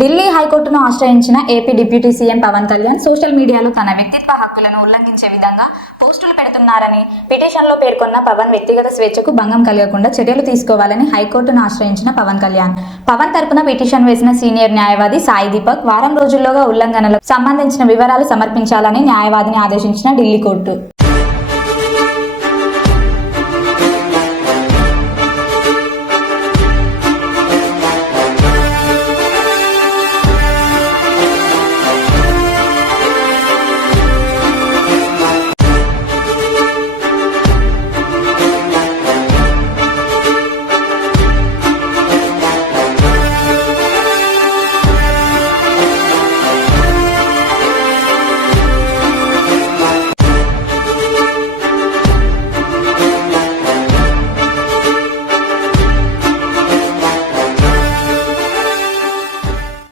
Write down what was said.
ఢిల్లీ హైకోర్టును ఆశ్రయించిన AP deputy CM Pawan Kalyan social మీడియాలో తన వ్యక్తిత్వ హక్కులను ఉల్లంఘించే విధంగా పోస్టులు పెడుతున్నారని పిటిషన్లో పేర్కొన్న పవన్ వ్యక్తిగత స్వేచ్ఛకు భంగం కలగకుండా చర్యలు తీసుకోవాలని హైకోర్టును ఆశ్రయించిన పవన్ కళ్యాణ్. పవన్ తరపున పిటిషన్ వేసిన సీనియర్ న్యాయవాది సాయి దీపక్ వారం రోజుల్లోగా ఉల్లంఘనలకు సంబంధించిన వివరాలు సమర్పించాలని న్యాయవాదిని ఆదేశించిన ఢిల్లీ కోర్టు.